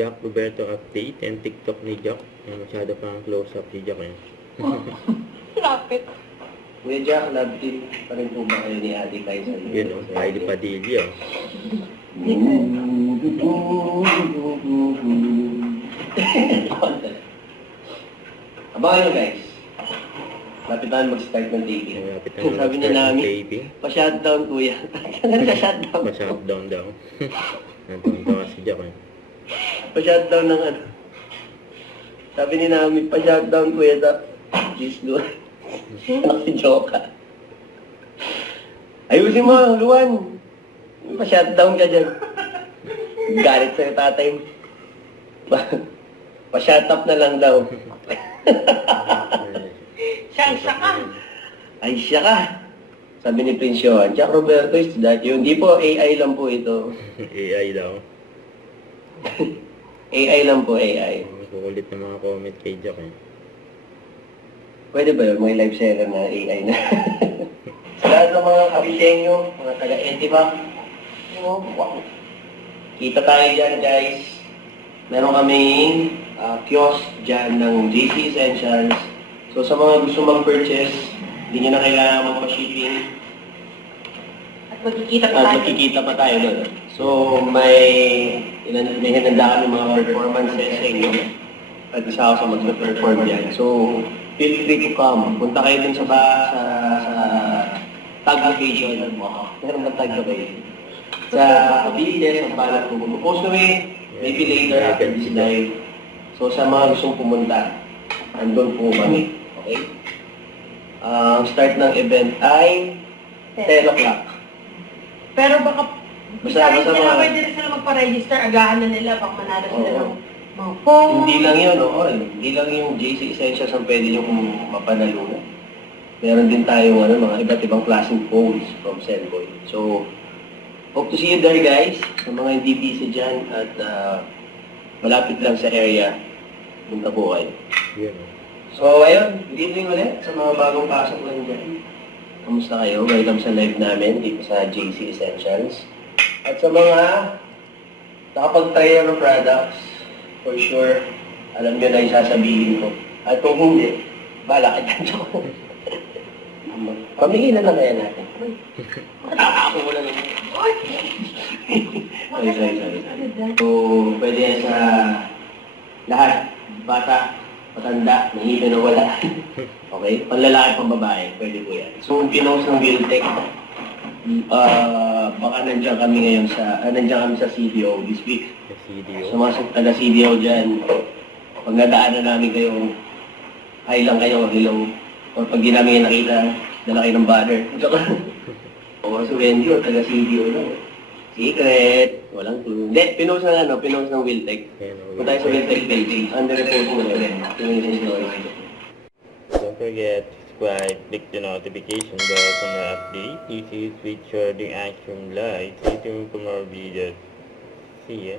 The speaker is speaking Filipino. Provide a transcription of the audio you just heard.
Jack Roberto update and TikTok ni Jack. Masyado pang close-up si Jack eh. Lapit. Kuya Jack, love team pa rin po ba kayo ni Ate Kaisa? Yun o, Kylie Padilla. Abangan nyo guys. Lapit tayo mag-start ng taping. Malapit na Sabi na mag-start ng namin, taping. pa-shutdown kuya. Saan ka shutdown? Pa-shutdown daw. Nandun si Jack eh. Pa-shutdown ng ano. Sabi ni namin, pa-shutdown kuya sa Jeez, Luan. Si Joka. Ayusin mo, Luan. Pa-shutdown ka dyan. Galit sa'yo tatay mo. Pa-shut up na lang daw. Siyang ka. Ay, siya ka. Sabi ni Prince Johan, Jack Roberto is that yun. Hindi po, AI lang po ito. AI daw. AI lang po, AI. Kukulit na mga comment kay Jack eh. Pwede ba yun? May live seller na AI na. Sa lahat ng mga kapisenyo, mga taga-Etibac, wow. Kita tayo dyan, guys. Meron kaming kiosk dyan ng JC Essentials. So sa mga gusto mag-purchase, hindi nyo na kailangan magpa-shipping. At magkikita pa At tayo. magkikita pa tayo doon. So may hinanda kami mga performances sa inyo. At isa ako sa mag-perform dyan. So feel free to come. Punta kayo dun sa tag location. Meron ba tag location? Sa Cavite, sa Balat po. Post kami, maybe later after this live. So sa mga gustong pumunta, andun po kami. Okay? Ang start ng event ay 10 o'clock. Pero baka, Basta mga- pwede rin sila magpa-register, agahan na nila, pag manalo sila Oo. ng mga phone. Hindi lang yun, oo. Hindi lang yung JC Essentials ang pwede nyo kung mapanalunan. Meron din tayong mga iba't ibang klaseng phones from Senboy. So, hope to see you there guys. Sa mga hindi busy dyan at malapit lang sa area, punta po kayo. Yun eh. So, ayun, good evening ulit sa mga bagong pasok lang dyan. Kamusta kayo? Welcome sa live namin dito sa JC Essentials. At sa mga nakapag-try ng products, for sure, alam nyo na yung sasabihin ko. At kung hindi, bala ka dyan. Pamingin na kaya natin. Ako mo lang naman. Sorry. So, pwede yan sa lahat. Bata, matanda, nahihilo na wala. Okay? Panlalaki, pambabae, pwede po yan. So, pinost ng Wiltec, baka nandiyan kami ngayon nandiyan kami sa CDO this week. Sa CDO. Sa mga taga-CDO dyan, pag nadaanan namin kayo, hi lang kayo, hello. O pag di namin nakita, dala kayo ng banner. O si Wendy, o taga-CDO lang. Secret, walang clue. Hindi, pinost ng Wiltec. Kung tayo sa Wiltec page, under-report mo na rin. Don't forget to subscribe, click the notification bell for more updates. This is Richard the Action Live. Stay tuned for more videos. See ya.